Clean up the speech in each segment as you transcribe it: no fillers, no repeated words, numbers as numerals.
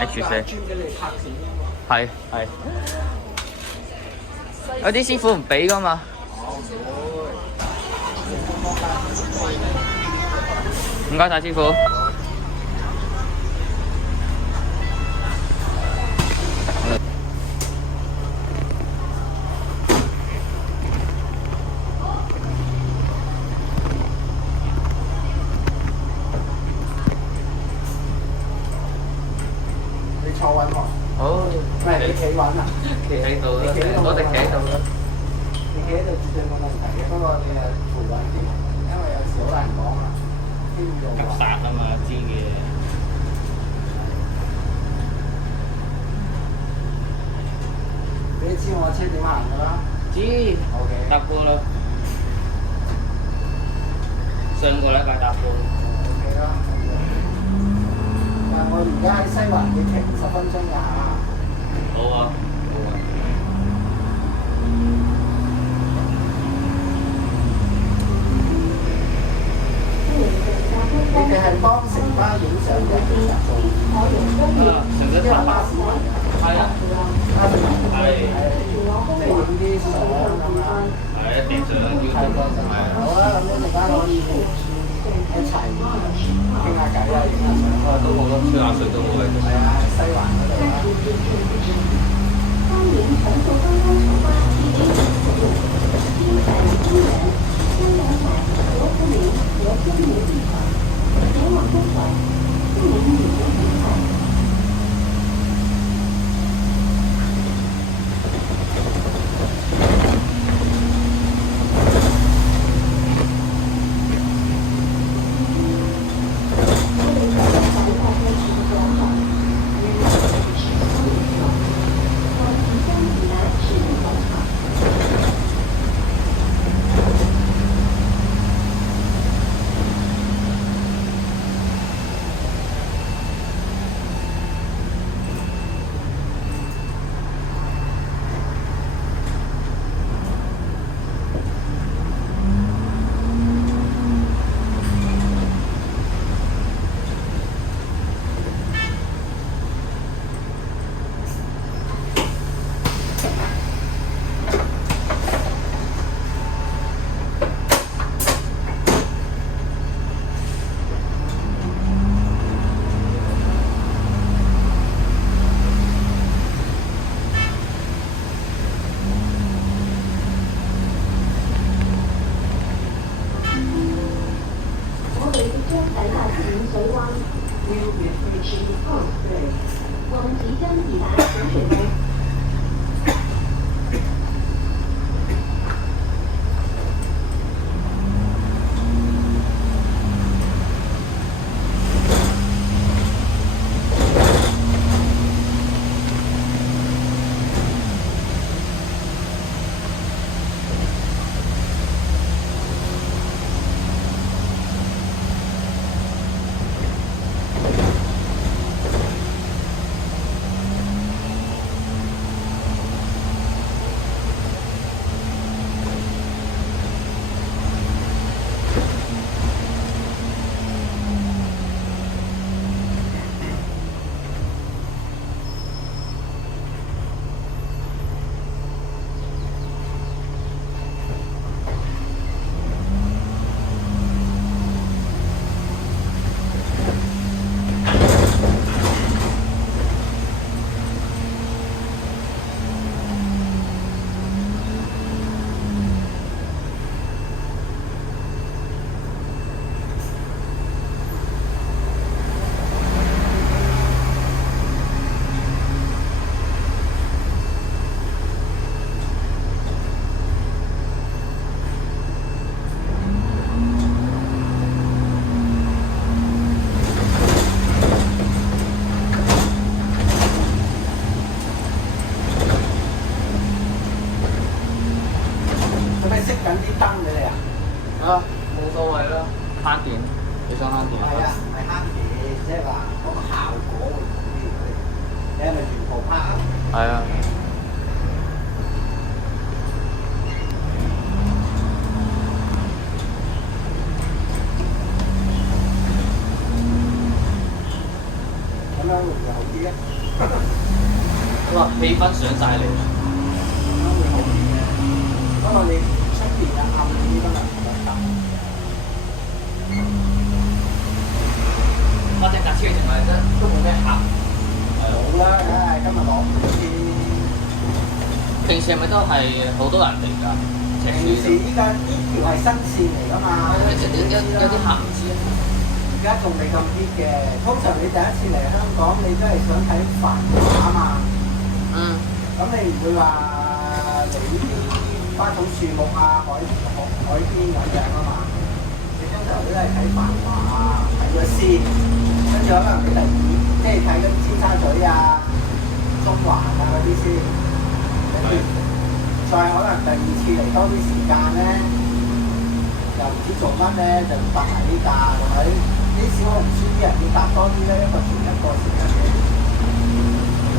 HC 係。有啲師傅唔俾噶嘛。唔該晒師傅。坐穩喎。好。唔係你企穩啊？企喺度啦，我哋企喺度啦。你企喺度絕對冇問題嘅，不過你係扶穩啲，因為有時好難講啊。急剎啊嘛，知嘅。你知我車點行㗎啦？知。OK。搭過啦。上個禮拜搭過。OK 啦。但係我而家喺西環要停10分鐘㗎嚇。好啊。你哋係幫城巴影相嘅，成日搭巴士。係啊。係。即係影啲相咁樣。係一定相要。係好啦，咁一陣間可以一齊傾下偈啊，影下相。都冇咯，吹下水都冇嚟。係啊，西環嗰度啦。欢迎乘坐观光城巴一经服务，应在金源、香港仔、罗湖林和天牛地方，前往中环，祝您旅游愉快。我们即将抵达咸水湾。會好啲咧？哇！氣氛上晒嚟，咁會好啲嘅。不過你出邊啊暗啲今日唔得。我隻架車定係都冇咩客。冇啦，梗係今日攞唔到啲。平時係咪都係好多人嚟㗎？赤平時柱依家呢條係新線嚟㗎嘛，有啲客唔知啊。而家仲未咁 hit 嘅。通常你第一次嚟香港，你都係想睇繁華啊嘛。嗯。咁你唔會話嚟呢啲花草樹木啊、海邊咁樣啊嘛。你通常都係睇繁華啊，睇個先，跟住可能你第二即係睇緊尖沙咀啊、中環啊嗰啲先，跟住再可能第二次嚟多啲時間咧，又唔知做乜咧，就搭埋呢架係咪？啲小紅書啲人要搭多啲咧，一個傳一個傳一個。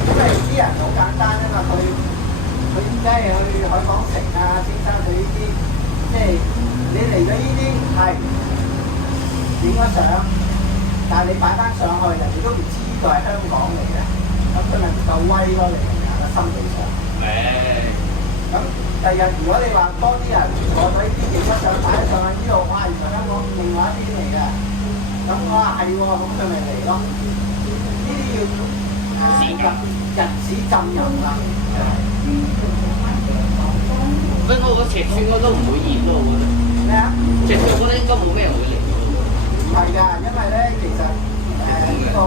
因為啲人好簡單啊嘛，佢而家係去海港城啊、尖沙咀呢啲，即係你嚟咗呢啲係影咗相，但係你擺翻上去，人哋都唔知呢個係香港嚟嘅，咁佢咪唔夠威咯？你明唔明啊？心理上。誒。咁第日如果你話多啲人坐咗呢啲影咗相擺上去呢度，哇！原來香港另外一邊嚟嘅，咁我話係喎，咁佢咪嚟咯？呢啲要日子浸淫啦。不過我赤柱應該都唔會熱咯，我覺得。咩啊？赤柱我覺得應該冇咩人會嚟咯。唔係㗎，因為咧其實呢個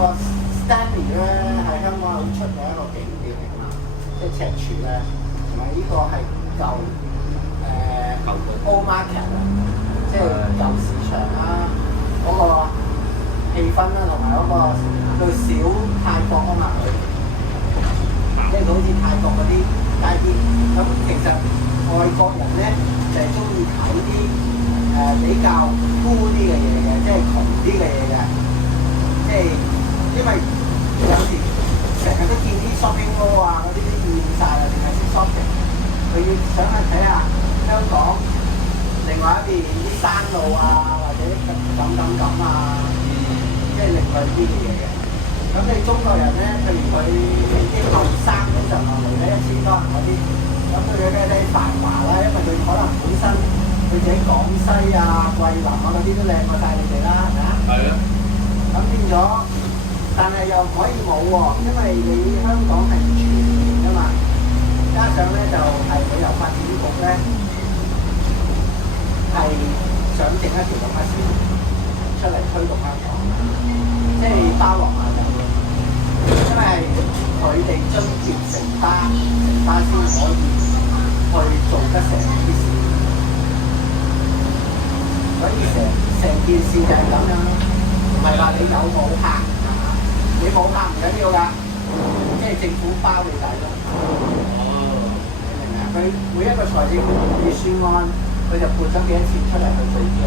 Stanley 咧係香港好出嘅一個景點嚟㗎嘛，即係赤柱咧，同埋呢個係舊Old Market 啊，即係舊市場啦，嗰個氣氛啦，同埋嗰個叫小泰國啊嘛，即係好似泰國嗰啲街邊。咁其實外國人咧就係中意睇啲比較孤啲嘅嘢嘅，即係窮啲嘅嘢嘅，即係因為有時成日都見啲 shopping mall 啊嗰啲都厭曬啦，淨係識 shopping，佢要想去睇下香港另外一邊啲山路啊，或者咁啊，即係另外啲嘅嘢嘅。咁你中國人咧，譬如佢啲後生嗰陣落嚟咧，1000多人嗰啲，咁佢嘅啲繁華啦，因為佢可能本身佢自己廣西啊、桂林啊嗰啲都靚過晒你哋啦，係咪啊？係啊。咁變咗，但係又唔可以冇喎，因為你香港係全面㗎嘛，加上咧就係旅遊發展局咧係想整一條咁嘅線出嚟推動香港，即係包羅萬有。因為佢哋津貼城巴先可以去做得成啲事，所以成件事就係咁樣咯。唔係話你有冇客，你冇客唔緊要㗎，即係政府包你底咯。你明唔明啊？佢每一個財政預算案，佢就撥咗幾多錢出嚟去做呢樣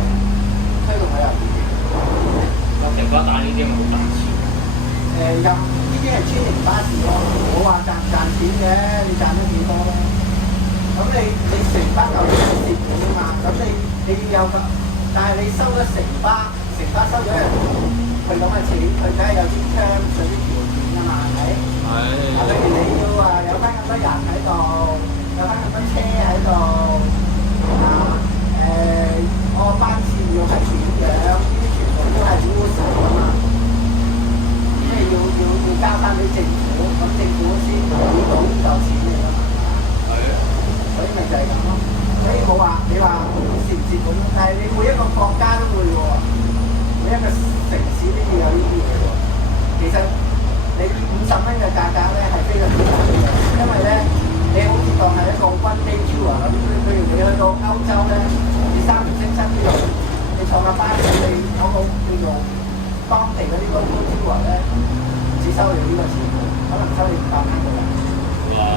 推動旅遊業。有城巴打呢啲咪好賺錢？呢啲係專營巴士咯，冇話賺唔賺錢嘅，你賺得幾多咧？咁你城巴舊年係蝕本㗎嘛，咁你要有個，但係你收咗城巴收咗人佢咁嘅錢，佢梗係有啲 terms 有啲條件㗎嘛，係咪？係。譬如你要有翻咁多人喺度，有翻咁多車喺度，班次要係點樣？呢啲全部都係 rules 㗎嘛。即係要交翻俾政府，咁政府先俾到呢嚿錢嚟咯。係啊，所以咪就係咁咯。所以冇話你話蝕唔蝕本，但係你每一個國家都會喎，每一個城市都要有呢啲嘢喎。其實你50蚊嘅價格咧係非常之抵嘅，因為咧你好似當係一個 one day tour 咁，譬如你去到歐洲咧，你3條星期呢度，你坐架巴士你有冇叫做當地嗰啲 local tour 咧？只收你呢個錢，可能收你500蚊嘅啦，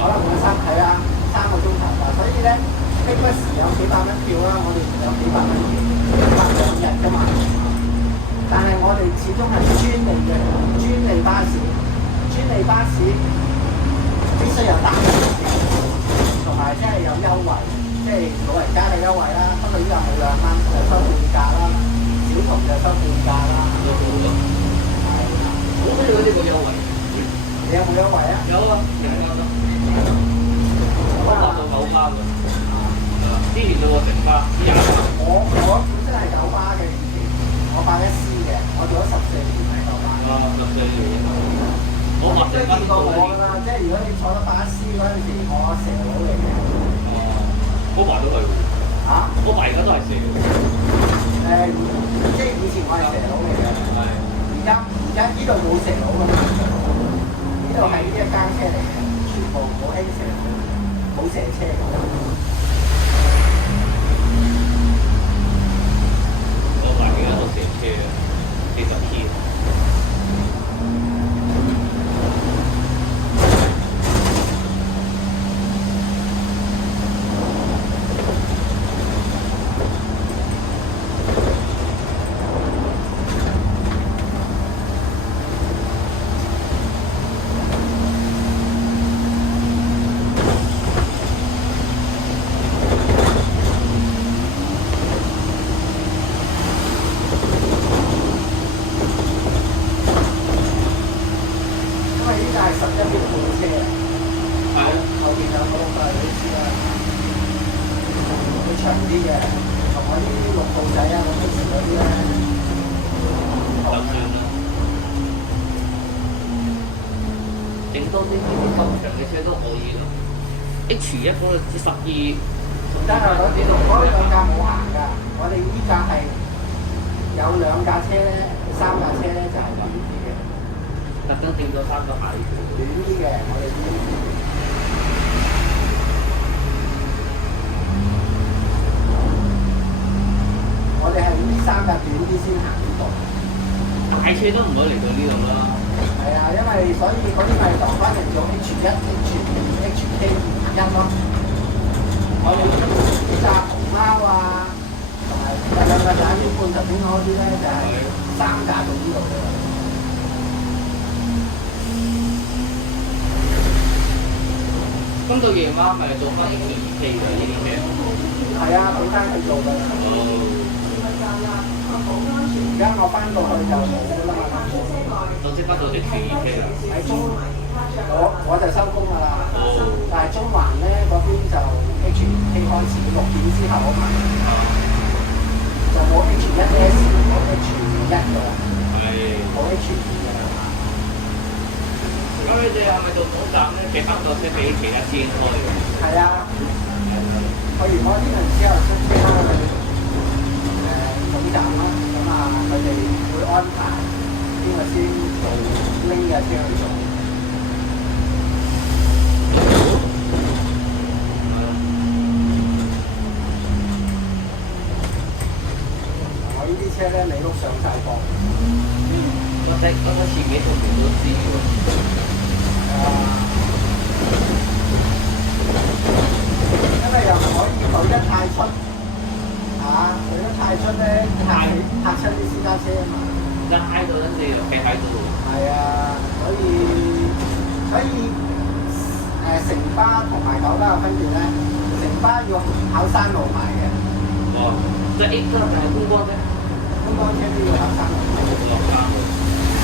可能我睇下3個鐘頭吧。所以咧，迫不時有幾百蚊票啦，我哋有幾百蚊票，拍2日㗎嘛。但係我哋始終係專利巴士，必須有單人票，同埋即係有優惠，即係老人家嘅優惠啦。不過依家冇2蚊，就收半價啦，小童就收半價啦。好多嗰啲冇優惠。呢有冇優惠啊？有啊，成間得，我搭到9巴㗎。之前做過成巴，20巴。我本身係九巴嘅以前，我8一 C 嘅，我做咗14年喺九巴。14年。我搭成巴見過我㗎啦，即係如果你坐得8一 C 嗰陣時，我蛇佬嚟嘅。我爸都係喎。嚇？我爸而家都係蛇。即係以前我係蛇佬嚟嘅。係。而家呢度冇蛇佬㗎嘛？呢度係呢一間車嚟嘅，全部冇興蛇佬，冇蛇車㗎。我爸而家都蛇車嘅，40T。整多啲咁長嘅車都可以咯。H1嗰個12，真係嗰兩架冇行㗎，我哋依架係有2架車咧，3架車咧就係短啲嘅，特登整咗3個蟹。短啲嘅，我哋呢係呢3架短啲先行呢度。大車都唔可以嚟到呢度啦。係啊，因為所以嗰啲咪當翻嚟做 H1、H2、HK1咯。我哋炸熊貓啊，同埋2架仔啲半頭片嗰啲咧，就係3架到呢度嘅。咁到夜晚咪做翻 H2K 嘅呢啲車。係啊，本身係做㗎。而家我翻到去就冇啦嘛。就即刻做 H2K 啦。喺我就收工㗎啦。但係中環咧嗰邊就 HK 開始6點之後啊嘛，就冇 H1S 冇 H1㗎啦，冇 H2㗎啦。咁你哋係咪做總站咧？俾翻個車俾其他司機開嘅？係啊，去完嗰啲人之後出車啦，總站啦，咁啊佢哋會安排邊個先做拎嘅車去做。我呢啲車咧尾轆上晒膊。嗰個前幾條條都知喎。因為又唔可以舉得太出，舉得太出咧嚇親啲私家車啊嘛。一嗨到跟住就企喺度。係啊，所以城巴同埋九巴嘅分別咧，城巴要考山路牌嘅。哦，即係 A 級就係觀光啫。觀光車都要考山路牌。落山喎。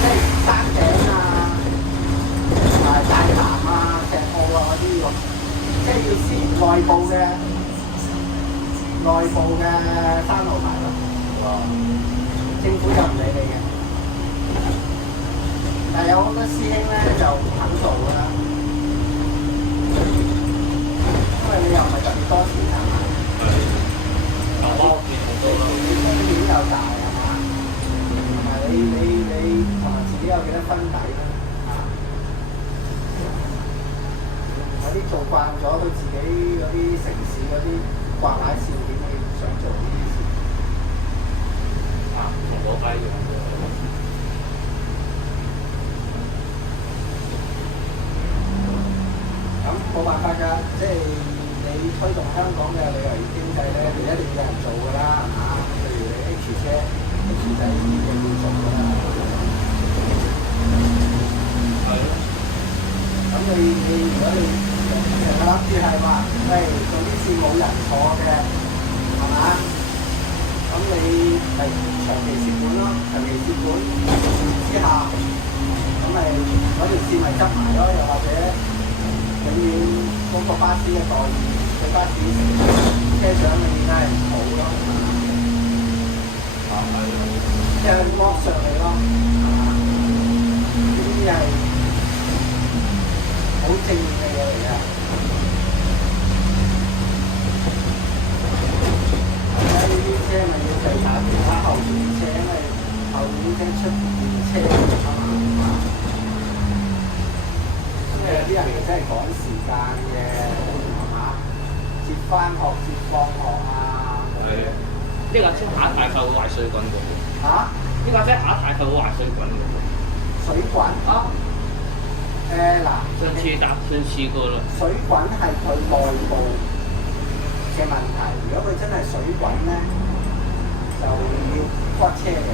即係山頂啊，大潭啊、石澳啊嗰啲喎，即係要先內部嘅山路牌咯。哇！政府就唔理你嘅，但係有好多師兄咧就唔肯做㗎啦，因為你又唔係特別多錢係嘛？有包見好多啦。你風險又大係嘛？同埋你同埋自己有幾多分底啦有啲做慣咗佢自己嗰啲城市嗰啲掛牌線，點會想做呢啲事？同我低嘅。咁冇辦法㗎，即係你推動香港嘅旅遊業經濟咧，你一定要有人做㗎啦，係嘛？譬如你 H 車、H 仔呢啲一定要做㗎啦。係咯。咁你如果你諗住係話，喂做啲事冇人坐嘅，係嘛？咁你係長期蝕本咯，長期蝕本之下，咁咪嗰條線咪執埋咯，又或者永遠嗰個巴士嘅待遇對巴士車長永遠都係唔好咯，即係剝削你咯，係嘛？呢啲係好正面嘅嘢嚟㗎。而家呢啲車咪要對下其他後面車，因為後面啲車出面車啊嘛。即係有啲人真係趕時間嘅，係嘛？接翻學、接放學啊。係。呢架車下一大塊會壞水滾嘅。嚇？呢架車下一大塊會壞水滾嘅。水滾啊？嗱，上次過啦。水滾係佢內部嘅問題，如果佢真係水滾咧，就要骨車嘅。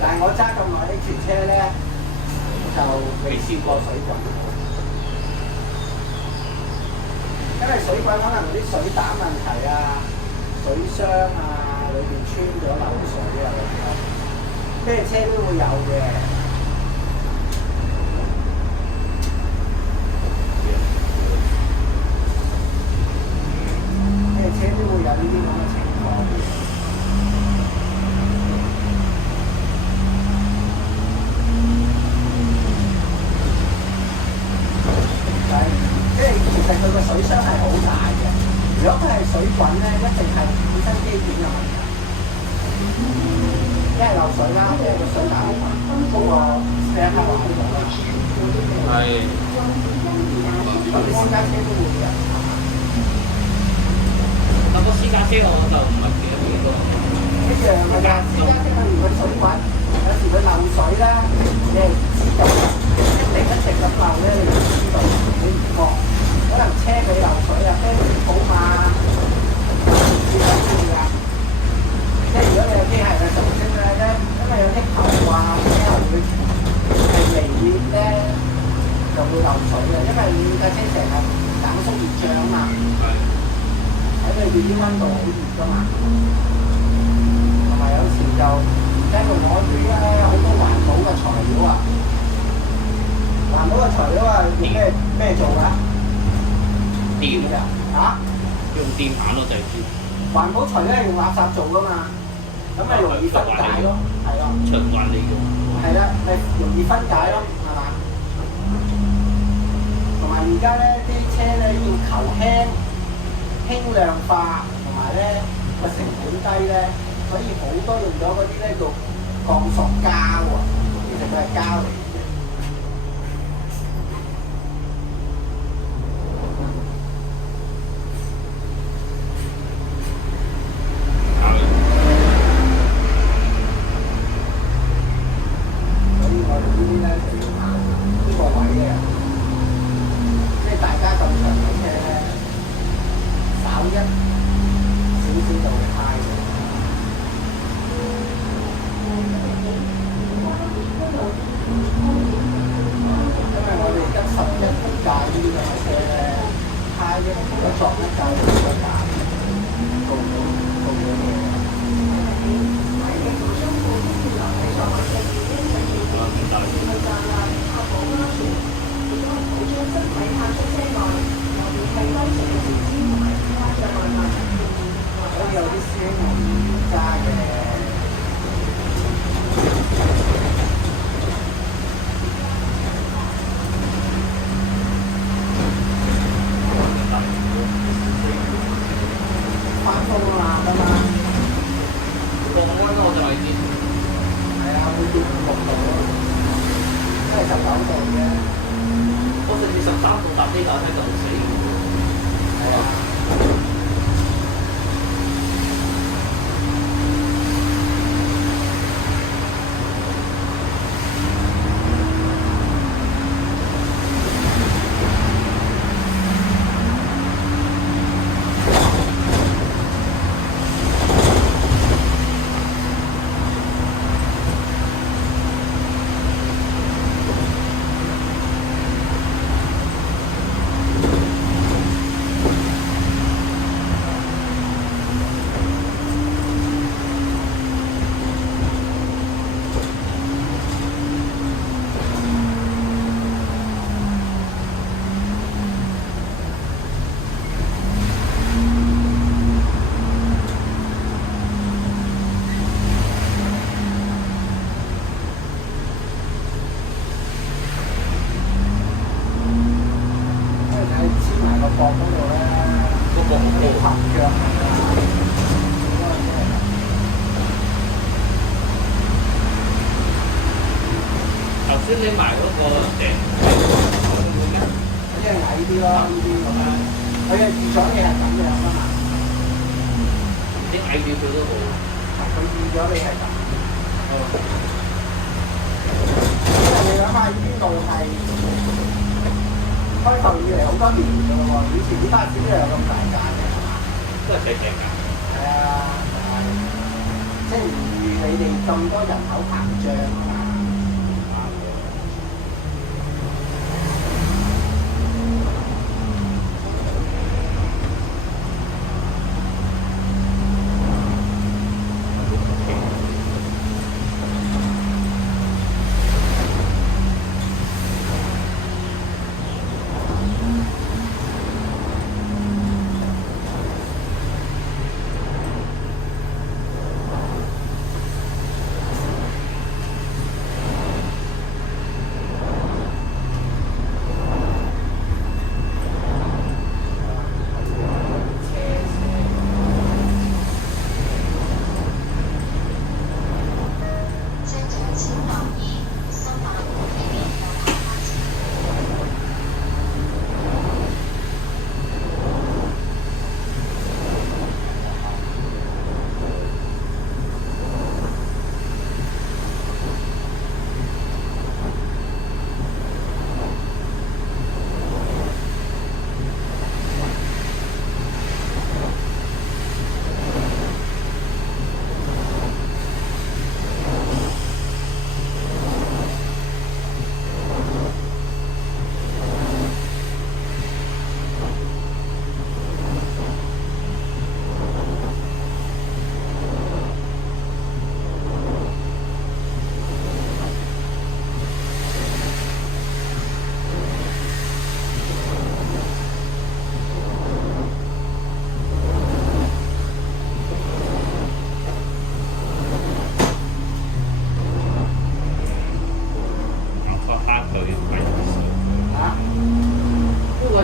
但係我揸咁耐 H 車咧，就未試過水滾。因為水滾可能啲水膽問題啊、水箱啊裏邊穿咗漏水啊咁樣，咩車都會有嘅。車都會有呢啲咁嘅情況。即係其實佢個水箱係好大嘅。如果佢係水滾咧，一定係本身機件嘅問題。一係漏水啦，即係個水膽嗰個石刻喺度啦。係。咁啲私家車都會嘅。個私家車我就唔係幾多見過。一樣㗎，私家車如果水滾，有時佢漏水咧，你係唔知道嘅，一直咁漏咧，你唔知道，你唔覺。可能車佢漏水啊，飛寶馬最緊要㗎。即係如果你有機械嘅上升咧，因為有啲頭啊，車頭會係微熱咧，就會漏水嘅，因為你架車成日冷縮熱脹啊嘛。喺裏邊啲溫度好熱㗎嘛，同埋有時就而家用嗰啲咧好多環保嘅材料啊，環保嘅材料啊用咩做㗎？電㗎嚇？用電板咯，就係知。環保材料係用垃圾做㗎嘛，咁咪容易分解咯，係咯。循環利用。係啦，咪容易分解咯，係嘛？同埋而家咧啲車咧要求輕量化，同埋咧個成本低咧，所以好多用咗嗰啲咧叫鋼塑膠喎，其實佢係膠嚟嘅。所以我哋呢啲咧就要行呢個位嘅，即係大家咁長嘅車咧。少一少少就會開嘅，因為我哋得11架呢啲咁嘅車咧，開一如果撞一架就2架，告咗嘢。所以有啲師兄唔揸嘅。翻風啊嘛，降溫我就係知。係啊，會跌5、6度咯，都係19度嘅。我甚至13度搭呢架車就死。係啊。嗰度咧，嗰個好啲高。合約係啊，頭先你買嗰個訂會咩？即係矮啲咯，呢啲咁樣。佢嘅預咗你係咁樣啊嘛，啲矮少少都好。佢預咗你係咁。你諗下呢度係開埠以嚟好多年㗎咯喎，以前啲巴士都有咁大間嘅，係嘛？都係細隻㗎。係啊，即係唔預你哋咁多人口膨脹啊嘛。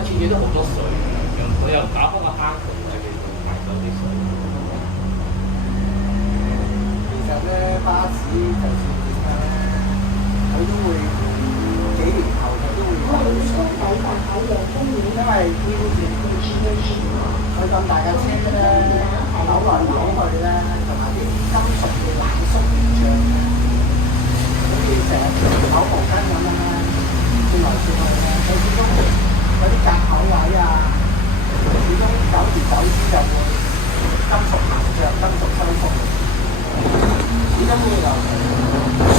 次次都好多水，佢又打開個坑渠喺你度排走啲水。其實咧，巴士就算點樣咧，佢都會幾年後佢都會有水，因為佢咁大架車咧，扭來扭去咧，同埋啲金屬嘅冷縮現象咧，好似成日扭毛巾咁樣咧，轉來轉去咧，佢始終嗰啲夾口位啊，始終久而久之就會金屬膨脹、金屬收縮，始終會流。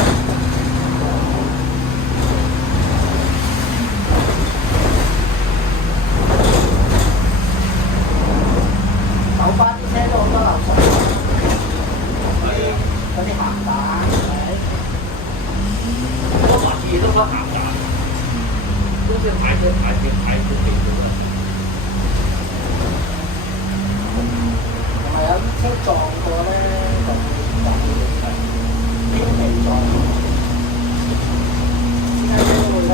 九巴啲車都好多流水，嗰啲鹹蛋係咪？我話次次都得鹹蛋，都算排到地度啦。同埋有啲車撞過咧，就會標皮撞，私家車都會啦。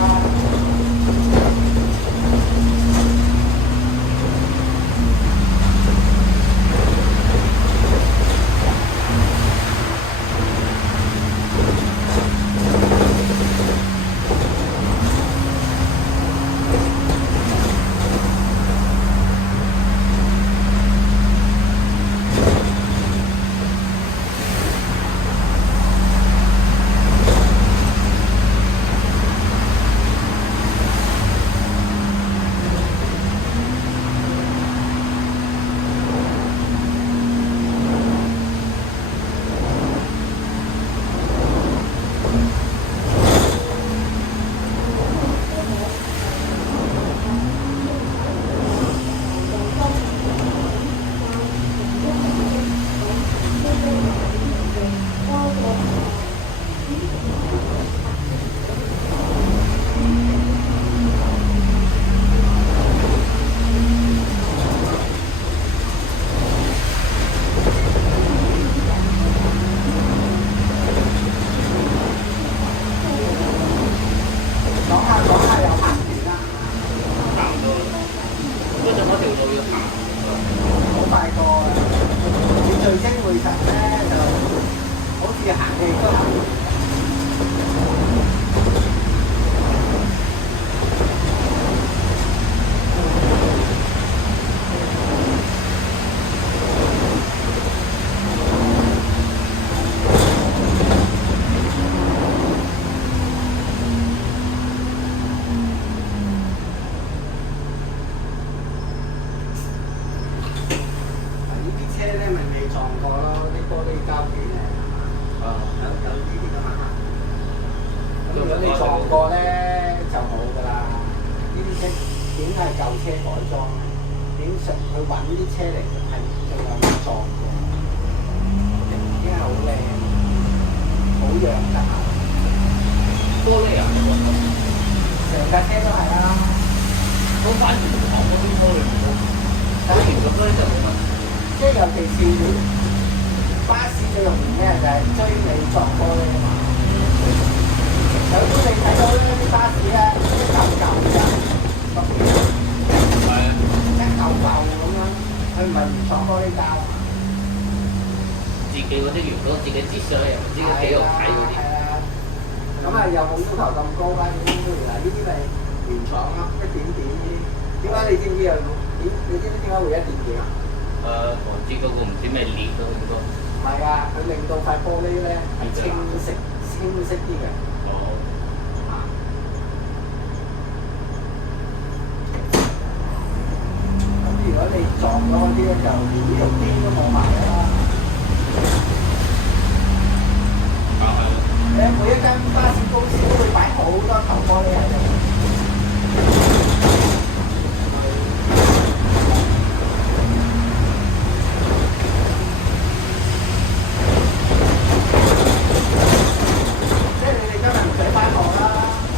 撞過咯，啲玻璃膠片咧啊，有呢啲㗎嘛。咁如果你撞過咧就冇㗎啦。呢啲車點係舊車改裝咧？點上去揾啲車嚟係最有冇撞過？已經係好靚，好樣得下。玻璃啊，成架車都係啦。都反而行嗰啲玻璃唔好，好嚴咁咧就冇問題。即係尤其是你巴士最容易咩就係追尾撞玻璃啊嘛。有啲你睇到呢啲巴士咧，一嚿嚿㗎，係啊，一嚿嚿咁樣，佢唔係唔撞玻璃膠啊。自己嗰啲原裝自己折上嚟，又唔知幾好睇嗰啲。係啊，咁啊又冇要求咁高啦，嗱呢啲咪原廠咯，一點點呢啲。點解你知唔知啊？你知唔知點解會一點點啊？我唔知嗰個唔知咩裂咯應該。唔係啊，佢令到塊玻璃咧係清晰啲嘅。哦。咁如果你撞咗嗰啲咧，就連呢條邊都冇埋啦。梗係啦。每一間巴士公司都會擺好多頭玻璃喺度。即係你哋今日唔使返學啦，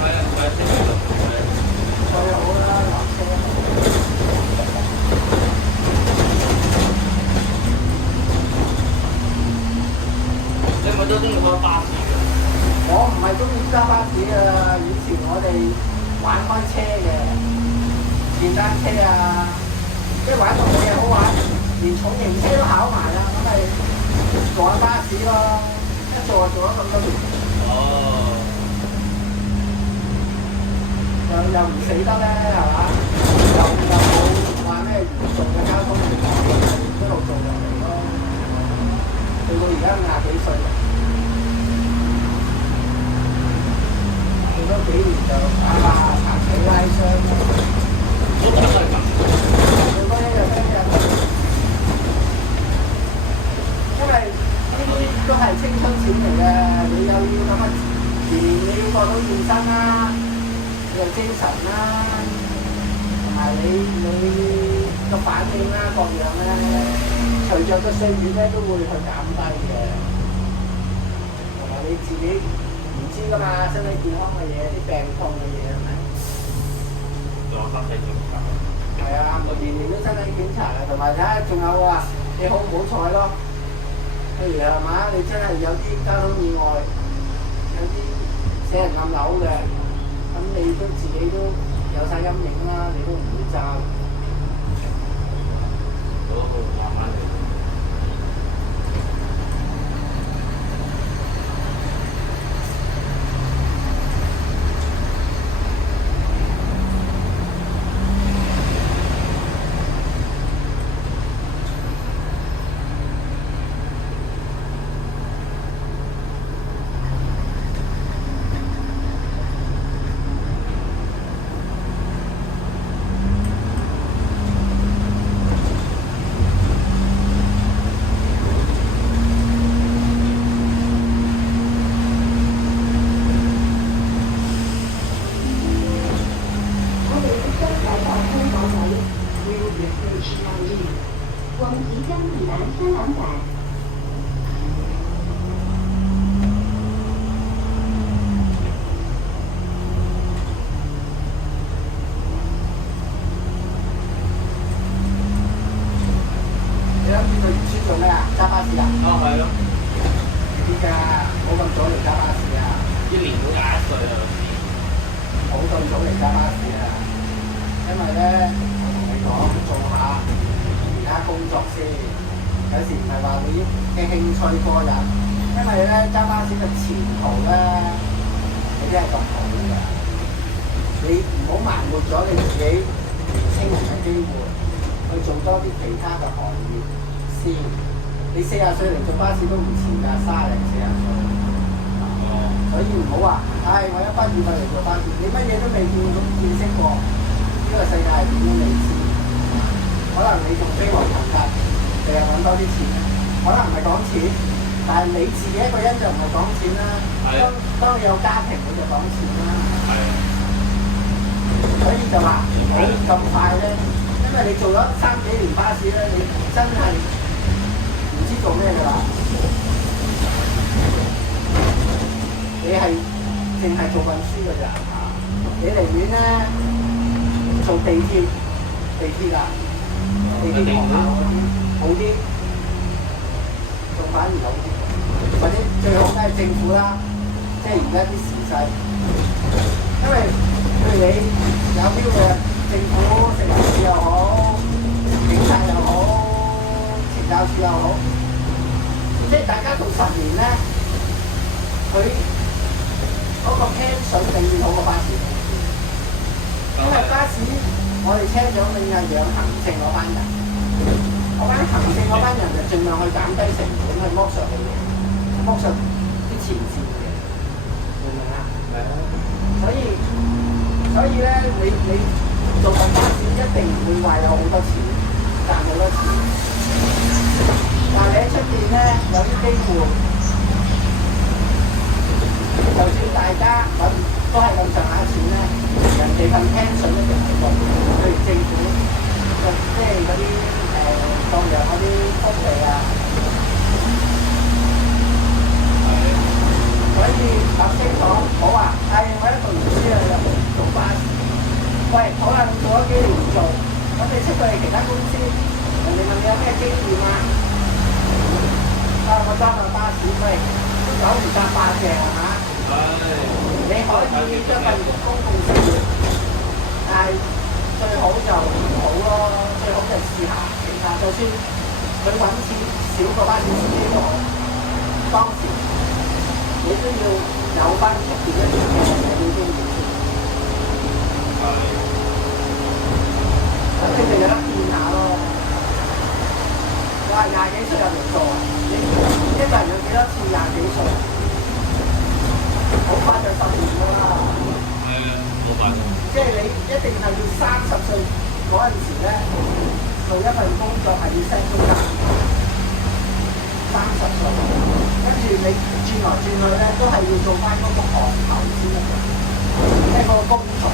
係啊，係啊，即係咁。最好啦，落車。你係咪都中意開巴士嘅？我唔係中意揸巴士啊！以前我哋玩開車嘅，電單車啊，即係玩到冇嘢好玩，連重型車都考埋啦，咁咪坐下巴士咯，一坐就坐咗咁多年，哦。又唔死得咧，係嘛？又冇話咩嚴重嘅交通意外，一路做落嚟咯。到而家50幾歲。做多幾年就行死拉傷咯，都大概咁。做多一日一日。因為呢啲都係青春錢嚟嘅，你又要咁啊，年年你要過到現身啦，又精神啦，同埋你個反應啦各樣咧，隨着個歲月咧都會去減低嘅，同埋你自己。唔知㗎嘛，身體健康嘅嘢，啲病痛嘅嘢係咪？仲有身體檢查。係啊，年年都身體檢查嘅，同埋睇下仲有啊，你好唔好彩咯？譬如係嘛，你真係有啲交通意外，有啲死人冧樓嘅，咁你都自己都有晒陰影啦，你都唔會揸。慢慢嚟。我们即将抵达深蓝站。你諗住去村做咩啊？揸巴士啊？係咯。唔知㗎，冇咁早嚟揸巴士啊！一年都21歲啦，老師。好咁早嚟揸巴士啊！因為咧，我同你講做下其他工作先，有時唔係話你嘅興趣過人，因為咧揸巴士嘅前途咧未必係咁好㗎。你唔好埋沒咗你自己年青人嘅機會，去做多啲其他嘅行業先。你40歲嚟做巴士都唔遲㗎，30零40歲。所以唔好話，我一畢業就嚟做巴士，你乜嘢都未見識過，呢個世界係點都未知。可能你仲飛黃騰達，第日揾多啲錢。可能唔係講錢，但係你自己一個人就唔係講錢啦。係當你有家庭你就講錢啦。係所以就話冇咁快咧，因為你做咗3幾年巴士咧，你真係唔知做咩㗎啦。你係淨係做運輸㗎咋，你寧願咧做地鐵啊，地鐵學校嗰啲好啲，仲反而好啲，或者最好都係政府啦，即係而家啲時勢，因為譬如你有標嘅政府食環署又好，警察又好，懲教署又好，即係大家做10年咧，佢嗰個 pension 永遠好過巴士公司，因為巴士我哋車長永遠係養行政嗰班人，嗰班行政嗰班人就盡量去減低成本，去剝削嘅嘢，剝削啲前線嘅，明唔明啊？係啊。所以咧，你做份巴士一定唔會話有好多錢，賺好多錢，但係你喺出邊咧有啲機會。就算大家揾都係咁上下錢咧，人哋份 pension 一定係高，譬如政府即係嗰啲當陽嗰啲福利啊，所以諗清楚，好話我一個唔知啊，又做巴士，喂，好啦，你做咗幾年唔做，咁你出到去其他公司，人哋問你有咩經驗啊？我揸架巴士，喂，9唔搭8嘅係嘛？你可以將份公共事業，但係最好就唔好咯，最好就試下其他，就算佢揾錢少過巴士司機都好，當時你都要有翻出邊一啲嘅社會經驗先。咁你哋有得變下咯。哇！20幾歲入嚟做，你一個人有幾多次20幾歲？好快就10年㗎啦，冇辦法。即係你一定係要30歲嗰陣時咧，做一份工作係要 set 到㗎。30歲，跟住你轉來轉去咧，都係要做翻嗰個行頭先得嘅，即係嗰個工種。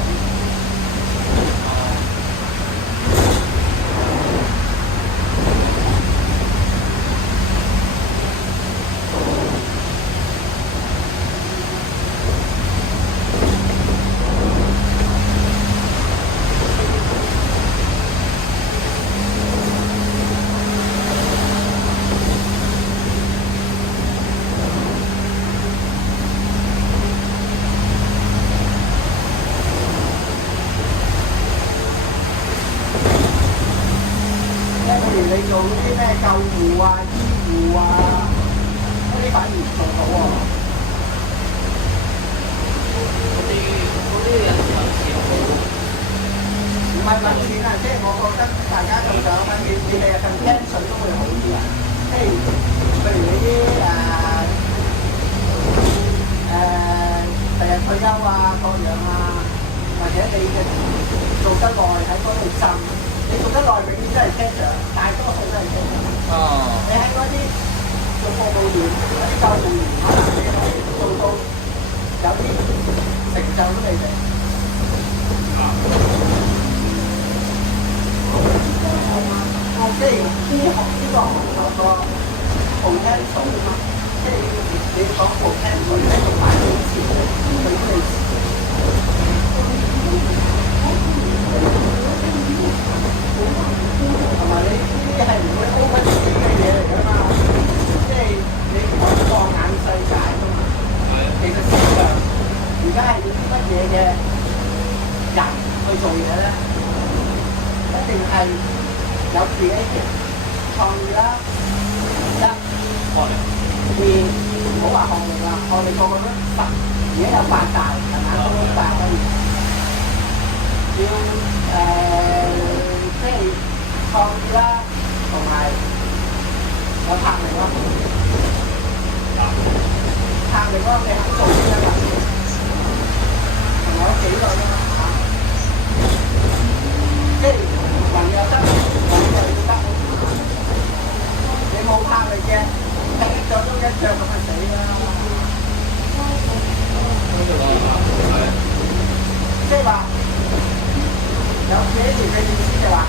你做嗰啲咩救護啊、醫護啊，嗰啲反而唔做到喎。嗰啲人問錢唔係問錢啊，即係我覺得大家咁想揾錢，你係份 pension 都會好啲啊。即係譬如你啲第日退休啊、各樣啊，或者你嘅做得耐喺嗰度浸。你做得耐永遠都係車長，大多數都係車長。你喺嗰啲做服務員、嗰啲救護員，可能你可以做到有啲成就都未定。即係呢個行業個 potential 啊嘛，即係你講 potential 咧，要擺幾錢佢都未知。同埋你呢啲係唔會 open 自己嘅嘢嚟㗎嘛，即係你唔可以放眼世界㗎嘛。其實市場而家係要啲乜嘢嘅人去做嘢咧？一定係有自己嘅創意啦，一2唔好話項目啦，我哋個個都10，而家有8大係嘛，都8可以。要即係創意啦，同埋有魄力咯。魄力咯，你肯做先得㗎。同我紀律啊嘛，即係人又得，我又要得。你冇魄力嘅，話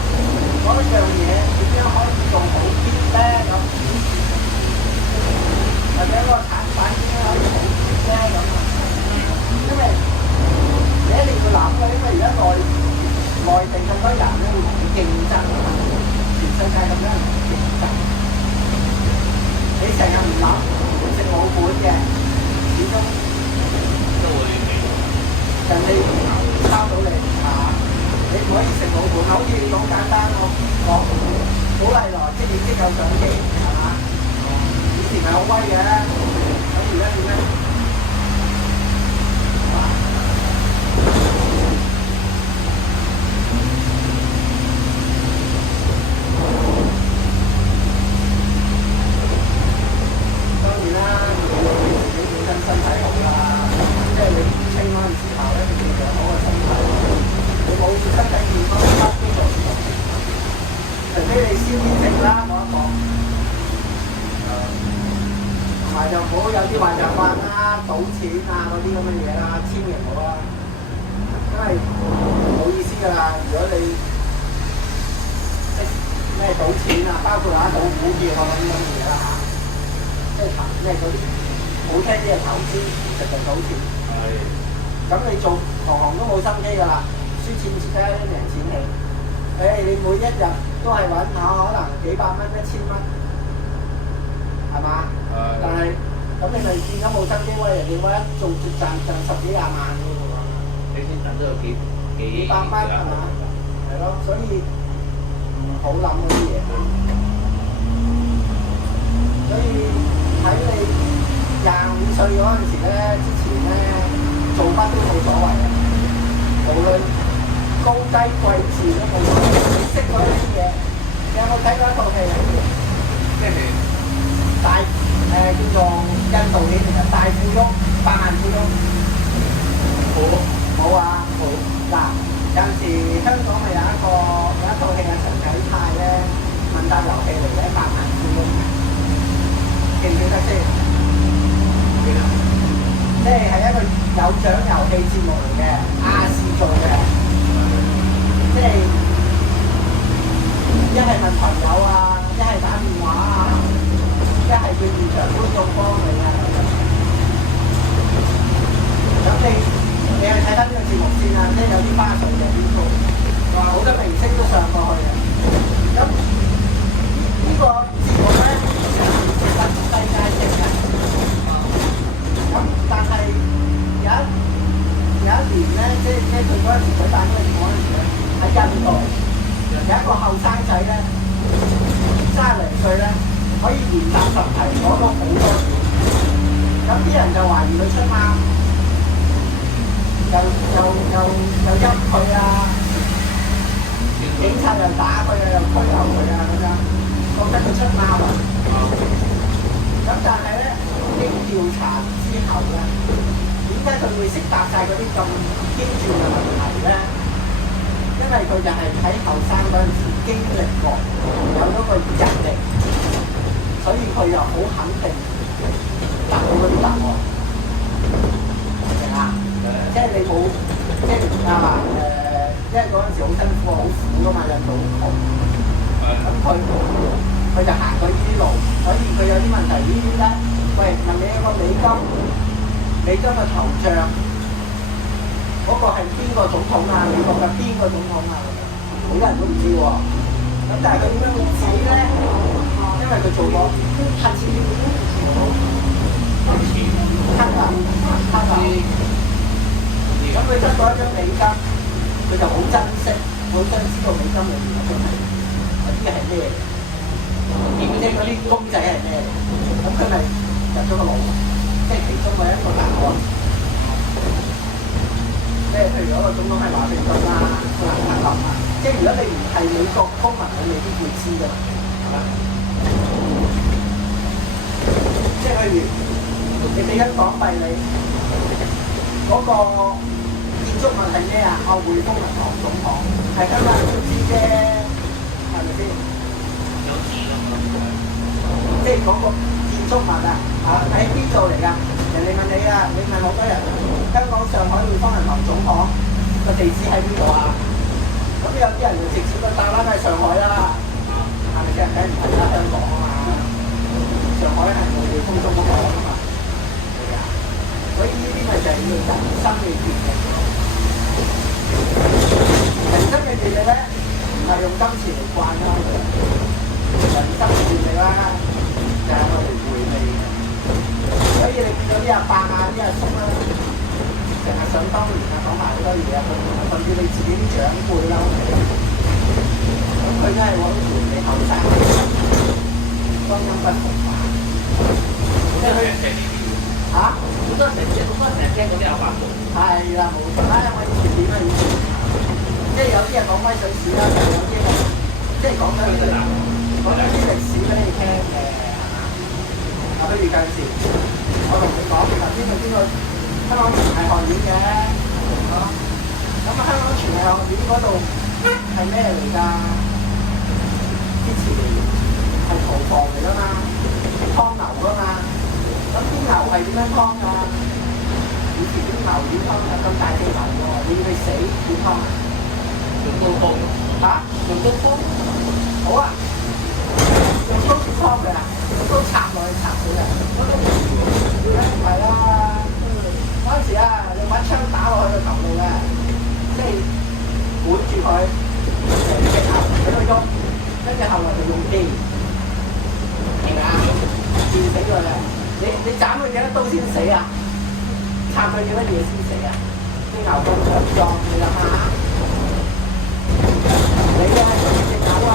嗰樣嘢點樣可以做好啲咧咁，或者嗰個產品點樣可以好啲咧咁啊？因為你一定要諗嘅，因為而家內地咁多人咧會同你競爭啊嘛，全世界咁多人競爭，你成日唔諗食老本嘅，始終都會人哋抄到你嚇，你唔可以食老本。好似好簡單我講，寶麗來即影即有相機係嘛？以前係好威嘅，咁而家點咧？當然啦，你自己本身身體好啦，即係你年青嗰陣時候咧，你養好個身體，你冇身體健康，乜都做唔到。除非你先天性啦，冇得講。同埋就唔好有啲壞習慣啦，賭錢啊嗰啲咁嘅嘢啦，千祈唔好啦，因為冇意思㗎啦。如果你識咩賭錢啊，包括賭股票啊咁樣嘢啦嚇。即係咩嗰啲好聽啲嘅投資，實際賭錢。係。咁你做行都冇心機㗎啦，輸錢唔知得一贏錢你。你每一日都係揾下可能幾百蚊、1000蚊，係嘛？但係咁你咪見咗冇心機喂，人哋話一做賺10幾20萬㗎喎。你先賺都有幾百蚊係嘛？係咯，所以唔好諗嗰啲嘢。所以喺你25歲嗰陣時咧，之前咧做乜都冇所謂嘅，無論高低貴賤都冇所謂。你識嗰啲嘢，你有冇睇過一套戲啊？咩戲？叫做印度片嚟嘅《大富翁》《百萬富翁》。冇啊！冇嗱，有陣時香港咪有一套戲係陳啟泰咧問答遊戲嚟嘅《百萬富翁》。記唔記得先？記得。即係一個有獎遊戲節目嚟嘅，亞視做嘅。即係一係問朋友啊，一係打電話啊，一係佢現場觀眾幫你啊。咁你去睇翻呢個節目先啊，即係有啲花絮嘅邊個，話好多明星都上過去嘅。咁呢個節目咧，世界性嘅，咁但係有一年咧，即係佢嗰陣時舉辦呢個節目嗰陣時咧，喺印度有一個後生仔咧，30歲咧，可以連答10題攞到好多錢，咁啲人就懷疑佢出貓，又陰佢啊，警察又打佢啊，又拘留佢啊咁樣，覺得佢出貓啊。咁但係咧，經調查之後咧，點解佢會識答晒嗰啲咁刁鑽嘅問題咧？因為佢就係喺後生嗰陣時經歷過，有嗰個人力，所以佢又好肯定答到嗰啲答案，明啊？即係你冇，即係因為嗰陣時好辛苦好苦噶嘛，印度好窮，咁佢就行過呢啲路，所以佢有啲問題呢啲咧，喂，問你一個美金嘅頭像，嗰個係邊個總統啊？美國嘅邊個總統啊？好多人都唔知喎。咁但係佢點樣會知咧？因為佢做過黑錢，咁佢得到一張美金，佢就好珍惜，好想知道美金裏面嗰啲係咩？即係嗰啲公仔係咩？咁佢咪入咗個腦，即係其中嘅一個答案。即係譬如嗰個總統係華盛頓啦，富蘭克林啊，即係如果你唔係美國公民，你未必會知㗎嘛，係咪？即係譬如你俾緊港幣你，嗰個建築物係咩啊？匯豐銀行總行，係香港人都知啫，係咪先？有字咁咯。即係嗰個建築物啊，喺邊度嚟㗎？人哋問你啊，你問好多人，香港上海匯豐銀行總行個地址喺邊度啊？咁有啲人就直接就答啦，人生嘅閲歷咯。人生嘅閲歷咧，唔係用金錢嚟灌開嘅，人生嘅閲歷咧就係我哋回味嘅。所以你見到啲阿伯啊、啲阿叔啦，成日想當年啊講埋好多嘢啊，甚至你自己啲長輩啦，咁佢真係我都回味後生，光陰不復返。即係佢成呢啲嚇？好多成日聽嗰啲阿伯講。係啦，冇錯啦，因為以前點啊？以前即係有啲人講威水史啦，有啲人即係講緊啲歷史俾你聽嘅，係嘛？啊，譬如近時我同你講，頭先佢邊個香港傳藝學院嘅，咁啊香港傳藝學院嗰度係咩嚟㗎？之前係屠房嚟㗎嘛，劏牛㗎嘛，咁啲牛係點樣劏㗎？以前啲牛點劏啊？咁大隻牛喎，你要佢死點劏啊？用刀鋒嚇？用刀鋒？好啊！用刀點劏佢啊？用刀插落去插佢啊？梗唔係啦！嗰陣時啊，用把槍打落去個頭度嘅，即係管住佢，成隻牛俾佢喐，跟住後來就用電，明唔明啊？電死佢啊！你斬佢幾多刀先死啊？插佢幾多嘢先死啊？啲牛咁強壯，你諗下，你啊隻狗啊，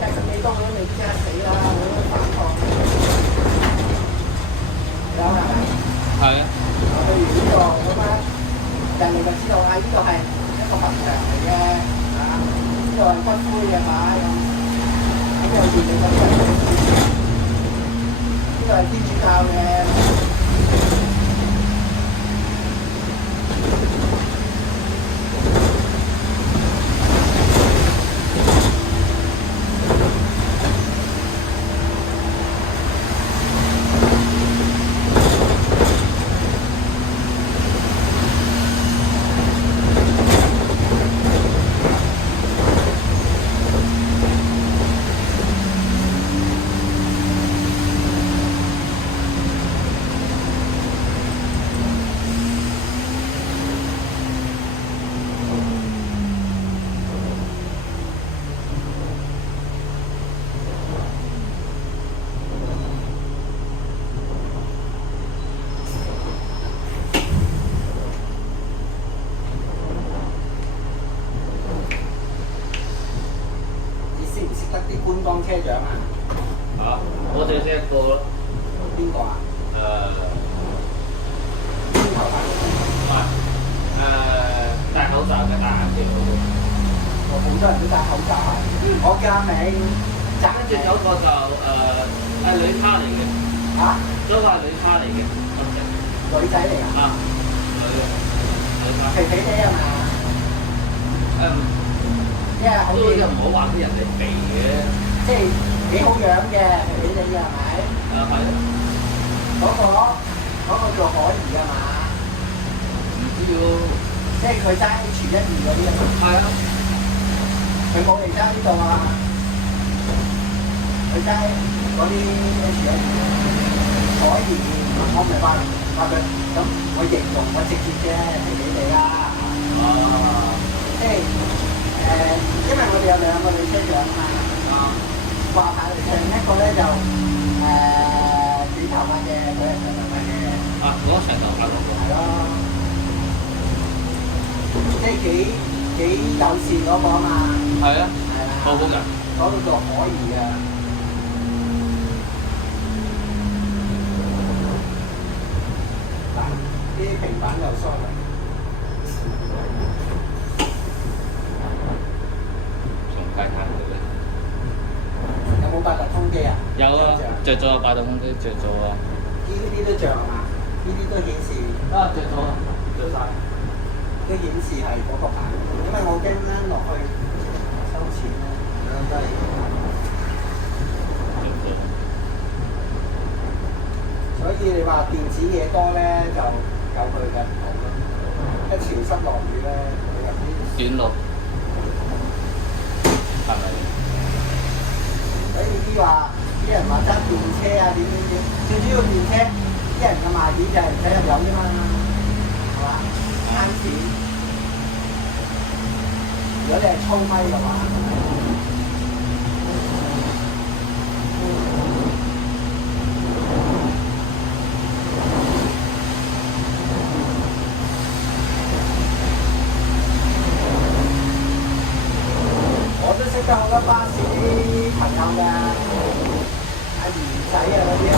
踢佢幾刀都未即刻死啦，你都反抗，有係咪？係啊。譬如呢個咁啊，人哋就知道啊，呢個係一個墳場嚟嘅，啊，呢個係骨灰嘅嘛，咁又見你咁樣，呢個係天主教嘅。觀光車長啊！嚇，我哋識一個咯。邊個啊？邊頭髮？唔係，戴口罩嘅戴眼鏡嗰個。好多人都戴口罩啊！我家名，跟住有個就係女卡嚟嘅。嚇？都係女卡嚟嘅，女仔嚟㗎？啊，女卡。肥肥哋係嘛？因為好似都唔好話啲人哋肥嘅，即係幾好樣嘅，肥肥哋嘅係咪？係啊。嗰個叫可兒係嘛？唔知喎。即係佢爭 H1、2嗰啲啊嘛。係啊。佢冇嚟爭呢度啊！佢爭嗰啲 H1、2。可兒，我唔係話佢咁，我形容我直接啫，肥肥哋啦。哦。即係因為我哋有兩個女車長啊嘛，掛牌女車，一個咧就短頭髮嘅，佢係長頭髮嘅。啊，嗰個長頭髮嗰個。係咯，即係幾友善嗰個啊嘛。係啊。係啦。好好人。嗰個叫可兒啊。嗱，啲平板又疏啦。有冇八達通機啊？有啊，着咗啊，八達通機着咗啊。呢啲都着啊？呢啲都顯示啊，着咗啊，着晒。都顯示係嗰個牌，因為我驚咧落去收錢咧，都係。所以你話電子嘢多咧，就有佢嘅唔好咯。一潮濕落雨咧，佢有啲短路。係咪？所以啲人話揸電車啊點，最主要電車啲人嘅賣點就係唔使入油啫嘛，係嘛？如果你係粗咪嘅話，我都識得好多巴士朋友嘅，阿賢仔啊嗰啲啊，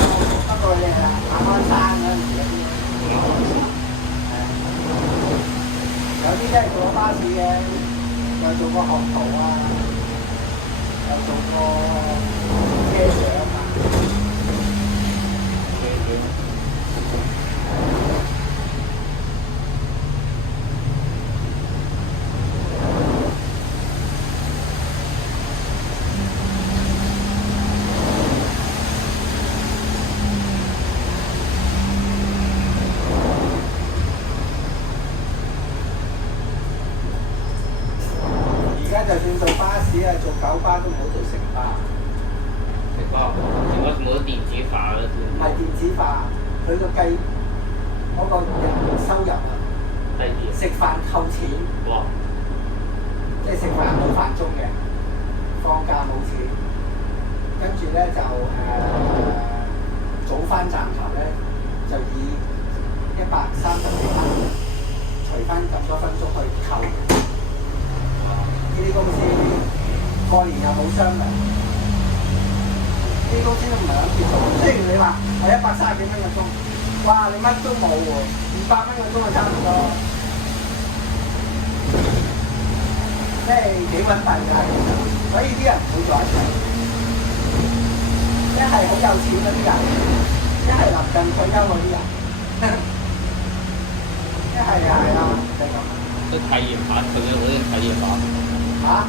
不過你係馬鞍山嗰陣時嗰啲，有啲真係做咗巴士嘅，有做過學徒啊，有做過車長啊。就算做巴士啊，做九巴都唔好做城巴。城巴點解冇得電子化咧？唔係電子化，佢個計嗰個人收入啊，低啲。食飯扣錢，哇！即係食飯冇飯鐘嘅，放假冇錢。跟住咧就早翻站頭咧，就以130幾蚊除翻咁多分鐘去扣。呢啲公司過年又冇商量，呢啲公司都唔係諗住做。雖然你話係130幾蚊個鐘，哇！你乜都冇喎，200蚊個鐘就差唔多，即係幾揾笨㗎其實。所以啲人唔會做一齊，一係好有錢嗰啲人，一係臨近退休嗰啲人，一係係啊，就係咁。都體驗版，佢有嗰啲體驗版。嚇？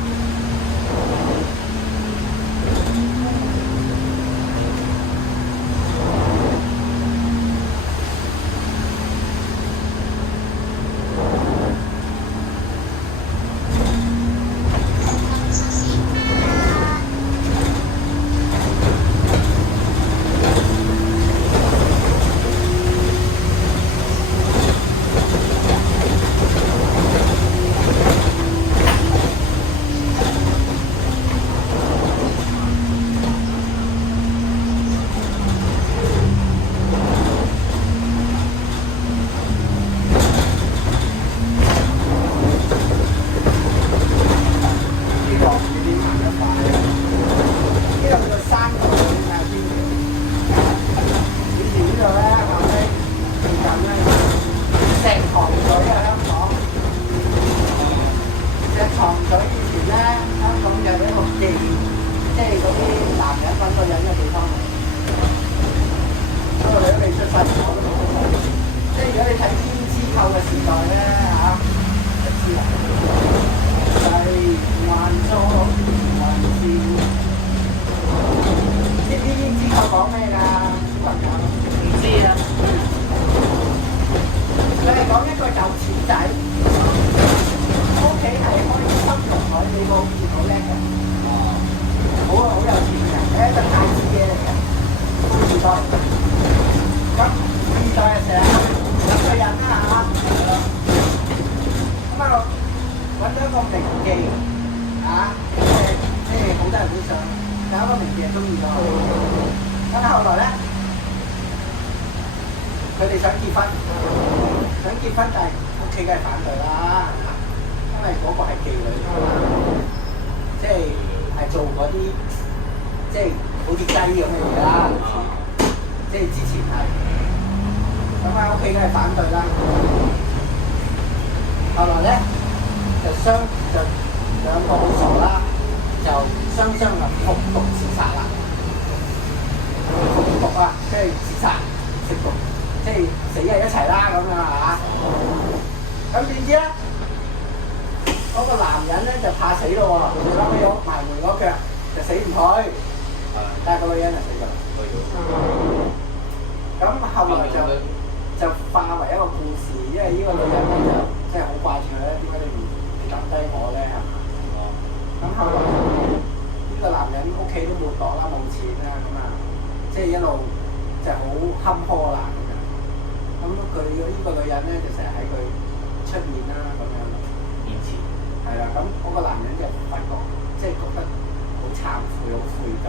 係啦，咁嗰個男人就發覺，即係覺得好慚愧、好悔疚，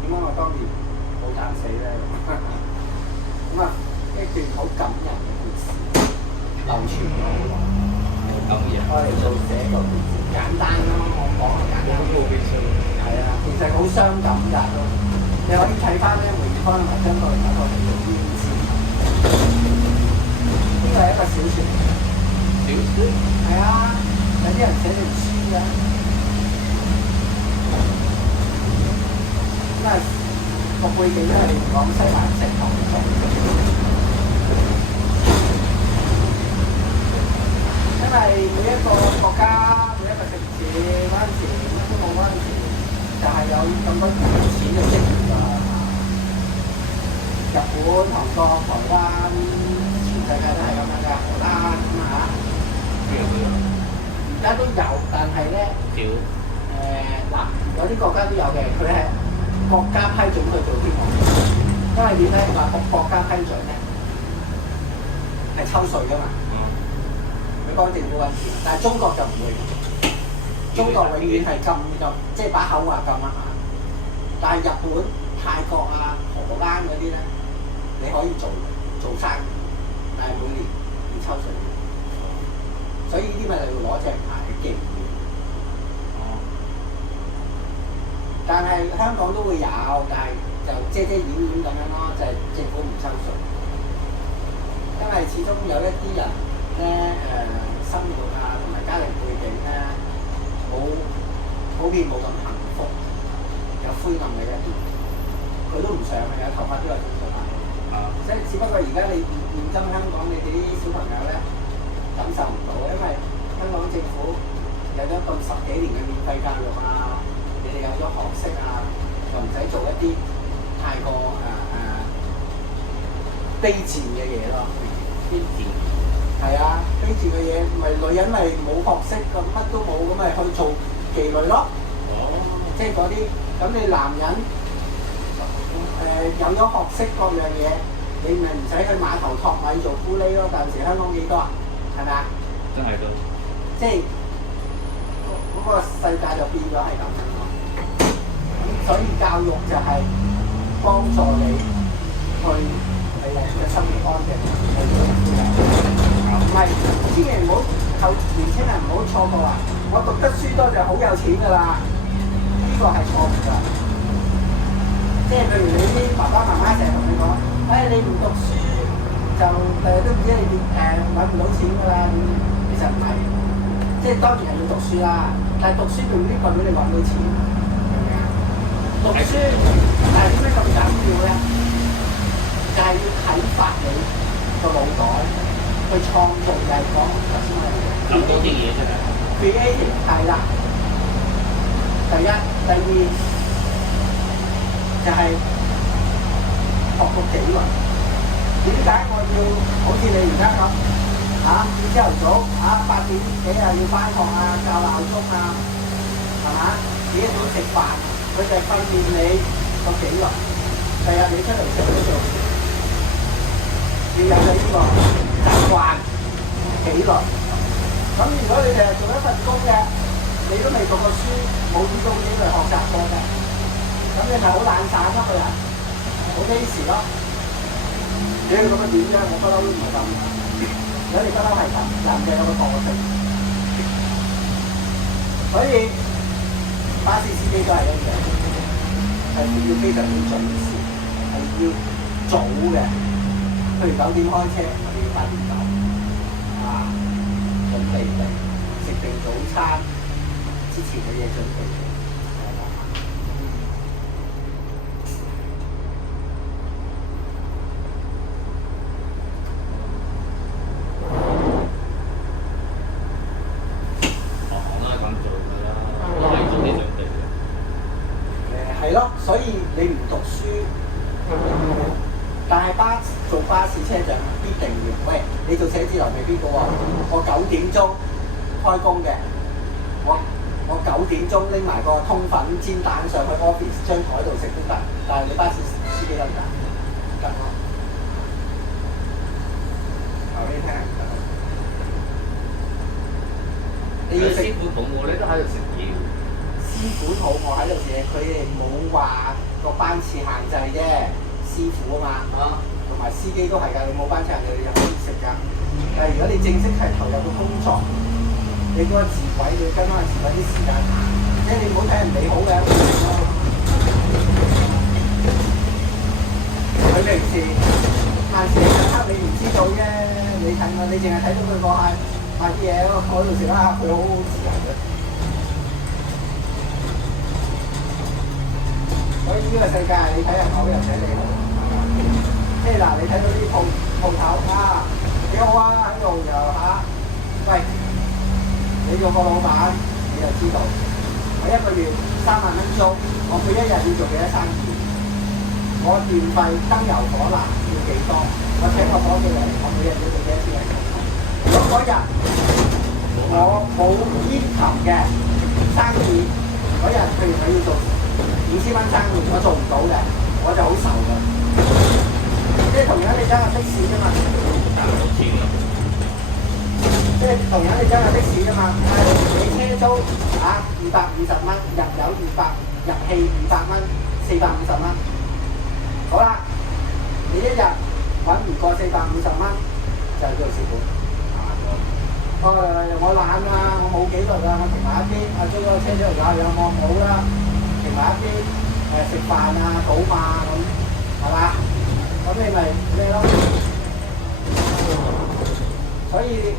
點解我當年冇膽死咧？咁啊，一段好感人嘅故事流傳咗好耐。咁嘢。我哋做寫個故事，簡單咯，我講簡單。係啊，其實好傷感㗎都。你可以睇翻咧，梅艷芳同埋張國榮嗰個叫做《胭脂》，呢個係一個小説。小説？係啊，有啲人寫成書㗎。咁啊，個背景咧係講西環石頭洞。因為每一個國家、每一個城市嗰陣時，乜都冇嗰陣時，就係有咁多錢嘅職業㗎。日本、韓國、台灣，全世界都係咁樣㗎，荷蘭咁啊嚇。而家都有，但係咧少。嗱，有啲國家都有嘅，佢係國家批准去做添喎。因為點咧？話國家批准咧係抽稅㗎嘛。佢幫政府揾錢，但係中國就唔會，中國永遠係禁，即係把口話禁啊！但係日本、泰國啊、荷蘭嗰啲咧，你可以做生意，但係每年要抽稅，所以呢啲咪就要攞隻牌嘅記錄。但係香港都會有，但係就遮遮掩掩咁樣咯，就係政府唔抽稅，因為始終有一啲人。生活啊，同埋家庭背景咧，普遍冇咁幸福，有灰暗嘅一面。佢都唔想嘅，有頭髮都有種想法。即係只不過而家你現今香港你哋啲小朋友咧感受唔到，因為香港政府有咗咁10幾年嘅免費教育啊，你哋有咗學識啊，就唔使做一啲太過卑賤嘅嘢咯。卑賤。係啊，卑賤嘅嘢，咪女人咪冇學識，咁乜都冇，咁咪去做妓女咯。即係嗰啲，咁你男人有咗學識各樣嘢，你咪唔使去碼頭托米做咕喱咯。嗰陣時香港幾多啊？係咪啊？真係多。即係嗰個世界就變咗係咁樣咯。咁所以教育就係幫助你去你嘅生活安定，唔係，千祈唔好年輕人唔好錯過話，我讀得書多就好有錢㗎啦，呢個係錯誤㗎。即係譬如你啲爸爸媽媽成日同你講，你唔讀書就都唔知你揾唔到錢㗎啦。其實唔係，即係當然係要讀書啦，但係讀書並唔代表你揾到錢，明唔明啊？讀書，但係點解咁緊要咧？就係要啟發你個腦袋。去創造就係講頭先我哋諗到啲嘢出嚟 creative 係啦。第一，第二就係學個紀律。點解我要好似你而家咁朝頭早8點幾要返學啊，校鬧鐘啊，係嘛？幾點食飯？佢就係訓練你個紀律。第日你出嚟做嘢做，要有你呢個習慣紀律。咁如果你哋係做一份工嘅，你都未讀過書，冇呢種紀律學習過嘅，咁你咪好懶散咯個人，好 lazy 咯。你咁樣點啫？我不嬲都唔係咁。如果你不嬲係咁，人嘅有個惰性。所以巴士司機都係一樣，係要非常之準時，係要早嘅。譬如9點開車，我哋要8點9，準備定食定早餐之前嘅嘢準備定，行都係咁做㗎啦，都係做啲準備嘅。係咯，所以你唔讀書，但係做巴士車長必定要，喂，你做寫字樓未必嘅喎，我9點鐘開工嘅，我9點鐘拎埋個通粉煎蛋上去 office 張台度食都得，但係你巴士司機得唔得？唔得咯。話俾你聽係唔得。你要食師傅肚餓，你都喺度食嘢。師傅肚餓喺度食，佢哋冇話個班次限制啫。師傅啊嘛，同埋司機都係㗎，你冇班次限制，你就可以食㗎。但係如果你正式係投入個工作，你嗰個自軌你要跟翻個自軌啲時間行，即係你唔好睇人哋好嘅。佢平時萬事萬刻你唔知道啫，你睇我，你淨係睇到佢講下買啲嘢嗰度食啦，佢好好自由嘅。所以呢個世界你睇人好，人睇你好，即係嗱，你睇到啲鋪頭啊幾好啊，喺度又嚇，喂，你做個老闆你就知道，我一個月3萬蚊租，我每一日要做幾多生意？我電費、燈油火蠟要幾多？我請個伙計嚟，我每日要做幾多錢嚟？如果嗰日我冇要求嘅生意，嗰日譬如我要做5000蚊生意，我做唔到嘅，我就好愁嘅。即係同樣你揸架的士啫嘛，賺到錢㗎。即係同樣你揸架的士啫嘛，你車租啊250蚊，入油200，入氣200蚊，450蚊。好啦，你一日揾唔過450蚊，就叫蝕本。我懶啊，我冇紀律啊，我停埋一邊，租咗個車出嚟有冇好啦，停埋一邊食飯啊、賭馬咁，係嘛？咁你咪咩咯？所以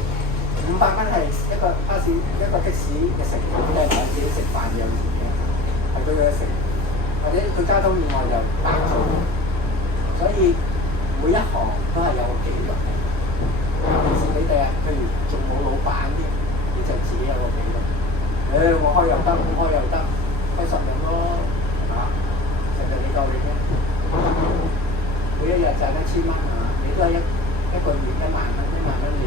500蚊係一個巴士一個的士嘅成本，即係我自己食飯有錢嘅，係佢嘅食，或者佢交通意外就打咗。所以每一行都係有個紀律嘅。平時你哋譬如做冇老闆啲，你就自己有個紀律。我開又得，唔開又得，開10日咯，係嘛？10日你夠你嘅，每一日賺1000蚊係嘛？你都係一個月1萬蚊，1萬蚊你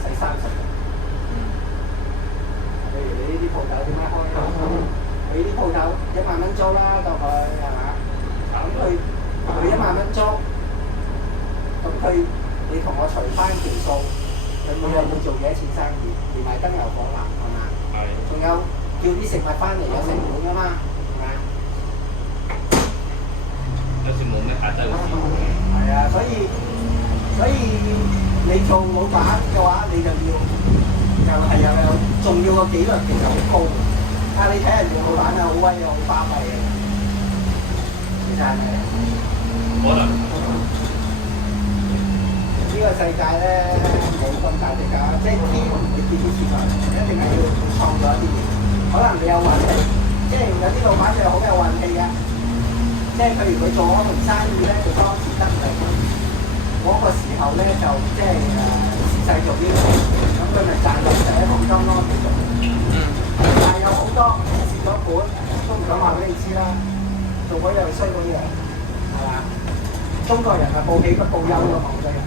使30日。譬如你呢啲鋪頭點解開啊？你啲鋪頭1萬蚊租啦，當佢係嘛？咁佢1萬蚊租，咁你同我除翻條數，佢每日會做幾多錢生意？連埋燈油火蠟係嘛？係。仲有叫啲食物翻嚟有成本㗎嘛？係咪？有時冇咩價值嘅事。係啊，所以你做老闆嘅話，你就要有重要個紀律其實好高。但係你睇人做老闆啊，好威啊，好巴閉嘅，其實係咪？可能。呢個世界咧冇咁大隻㗎，即係天唔會跌啲錢落嚟，一定係要創造一啲嘢。可能你有運氣，即係有啲老闆就好有運氣嘅，即係譬如佢做嗰盤生意咧，佢當時得定，嗰個時候咧就即係時勢做啲，咁佢咪賺到第一桶金咯，叫做。但係有好多蝕咗本，都唔想話俾你知啦，做嗰樣衰嗰樣，係嘛？中國人係報喜不報憂㗎嘛，好多人。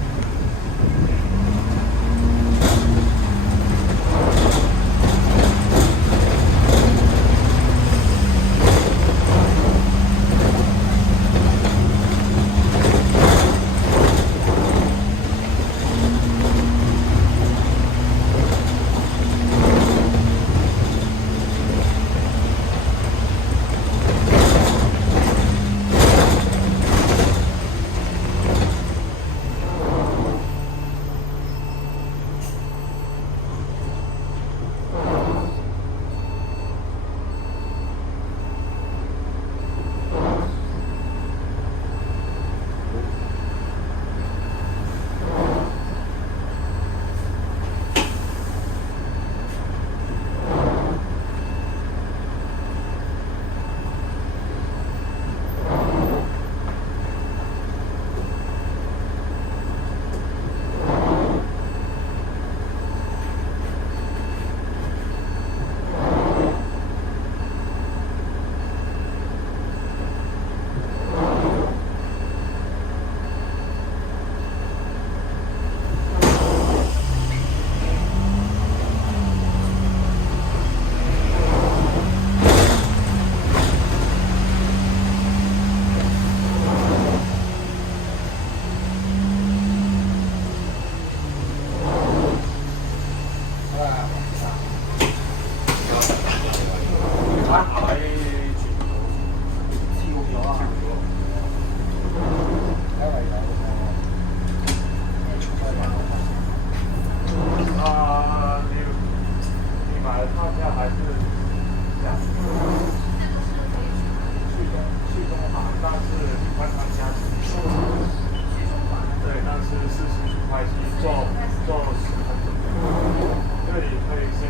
喺前度跳咗啊！跳咗。因為有你買的套票還是這樣？去中環，但是晚上加錢。對，但是40塊錢坐10分鐘。這裡可以先。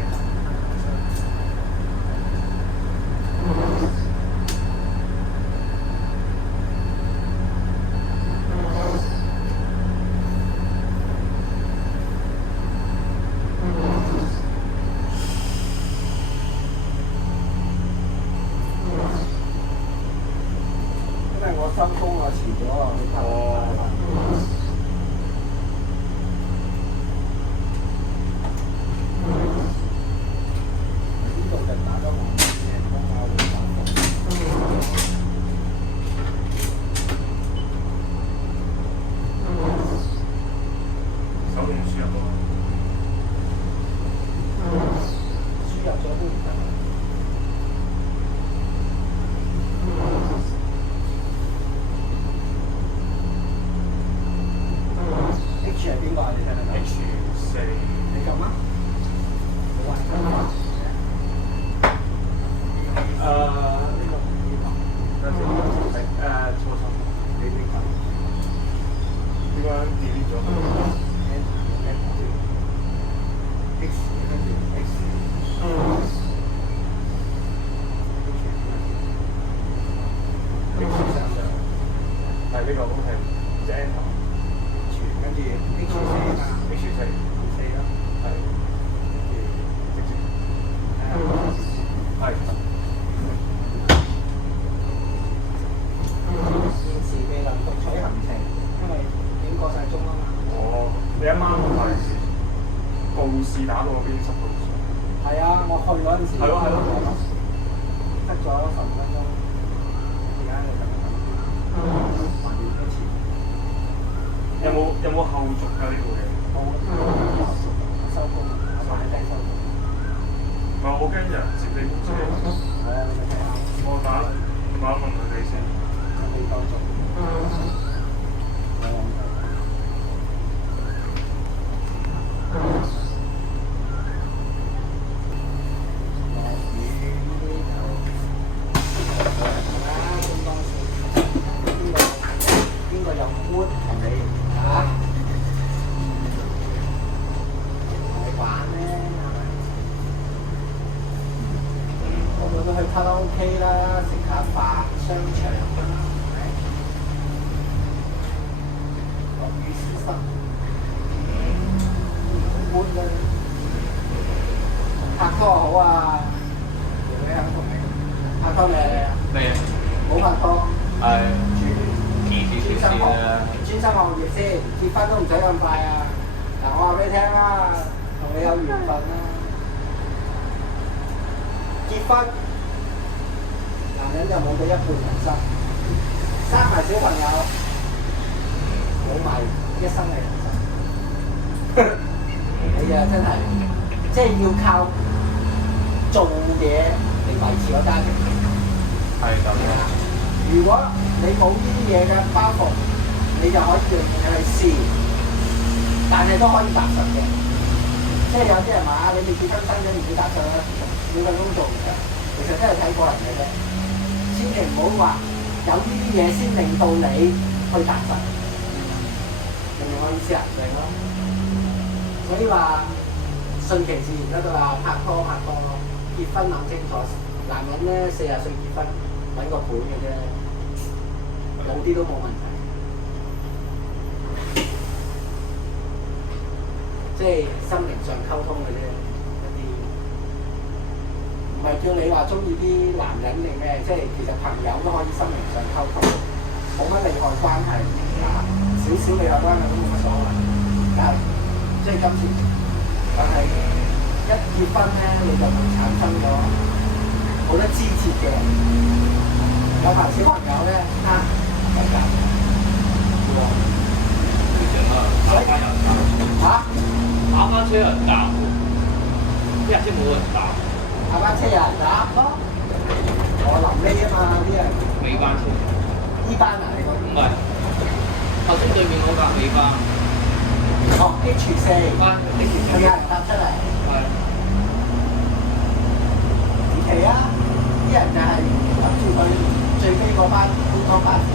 因為我收工我遲咗啊，你睇。呢度就打咗我嘅工啊，會打工。手動輸入咯。輸入咗都唔得。H 係邊個啊？你睇得到 H4。你撳啊？好啊。呢個錯，你呢個點樣 delete 咗佢 ？X 跟住 X。係呢個咁係即係 enter。跟住 H4 啊H4 ，4咯。係直接係。現時未能讀取行程，因為已經過晒鐘啦嘛。哦，你啱啱係告示打到嗰邊10個字。係啊，我去嗰陣時。係咯係咯。得咗15分鐘，而家你等一等。還要一次。有冇後續㗎呢部嘢？冇收工，買低收工。唔係我驚人接你部車。係啊，你咪睇下。我問佢哋先。未夠鐘。邊個又 good 同你嚇？同你玩咧係咪？我哋都去卡拉 OK 啦，食下飯，商場啦，係咪？落雨絲濕，好 good 啦。拍拖好啊，條女肯同你拍拖未啊？咩？冇拍拖。係遲少少先啦。專心學業先，結婚都唔使咁快啊！嗱，我話俾你聽啦，同你有緣分啦。結婚，男人就冇咗一半人生，生埋小朋友，冇埋一生嘅人生。你啊真係，即係要靠做嘢嚟維持個家庭。係咁樣。如果你冇呢啲嘢嘅包袱，你就可以樣嘢去試，但係都可以達成嘅。即係有啲人話你未結婚生仔唔會達成啊，冇份工做嘅。其實真係睇個人嘅啫。千祈唔好話有呢啲嘢先令到你去達成，明唔明我意思啊？明咯。所以話順其自然嗰度啊，拍拖，結婚諗清楚。男人咧40歲結婚。揾個伴嘅啫，老啲都冇問題。即係心靈上溝通嘅啫，一啲唔係叫你話中意啲男人定咩，即係其實朋友都可以心靈上溝通，冇乜利害關係，少少利害關係都冇乜所謂。但係即係今次，但係一結婚咧，你就會產生咗好多枝節嘅。有埋小朋友咧，咁就打翻人搭。嚇？打翻車人搭喎，一日先冇人搭。打班車有人打咯，我臨尾啊嘛，啲人尾班車。呢班啊，你講唔係，頭先對面嗰架尾班。哦 H4，班 H 佢有人搭出嚟。係。唔奇啊！啲人就係諗住佢最尾嗰班觀光巴士，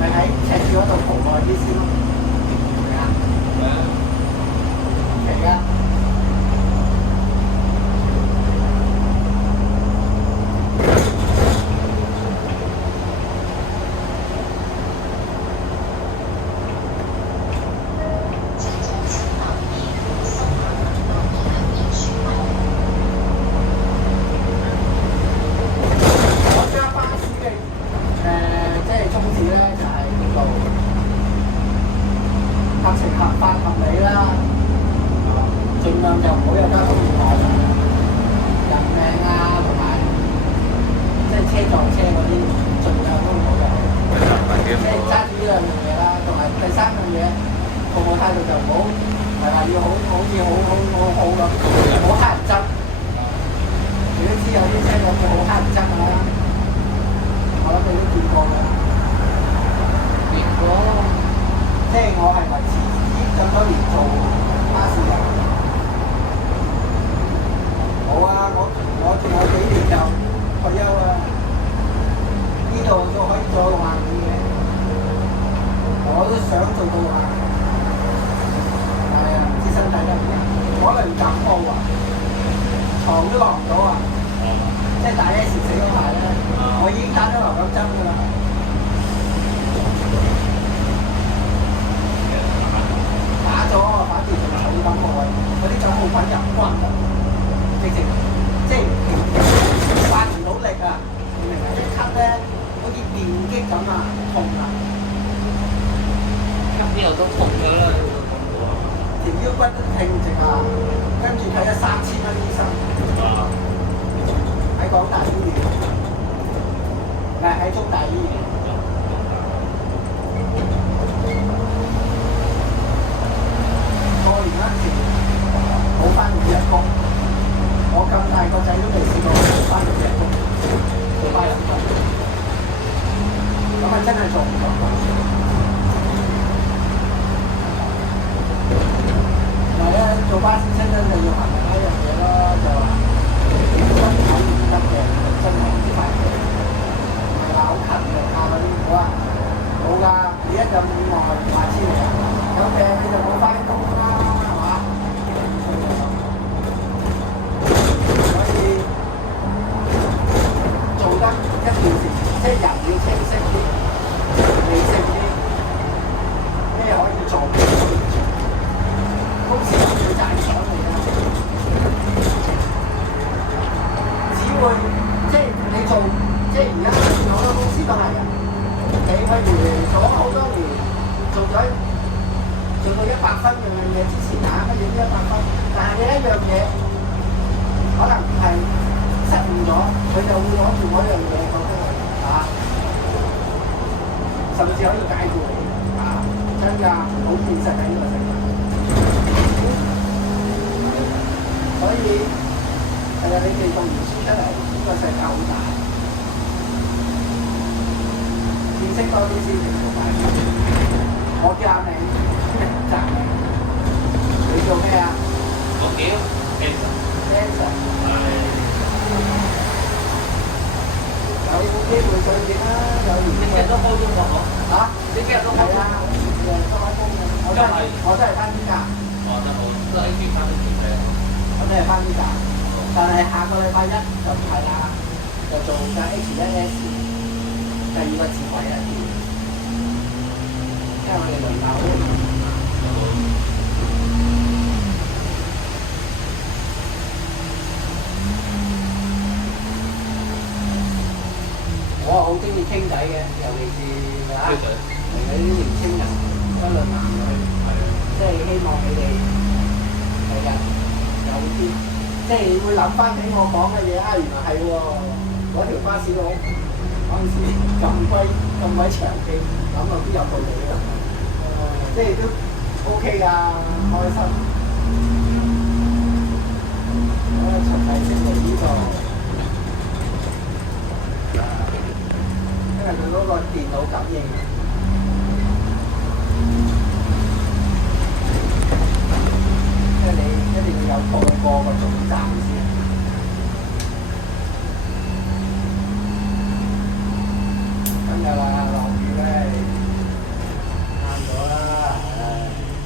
咪喺赤柱嗰度蒲耐啲先咯。係啊，係啊。唔奇啊！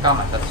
加埋實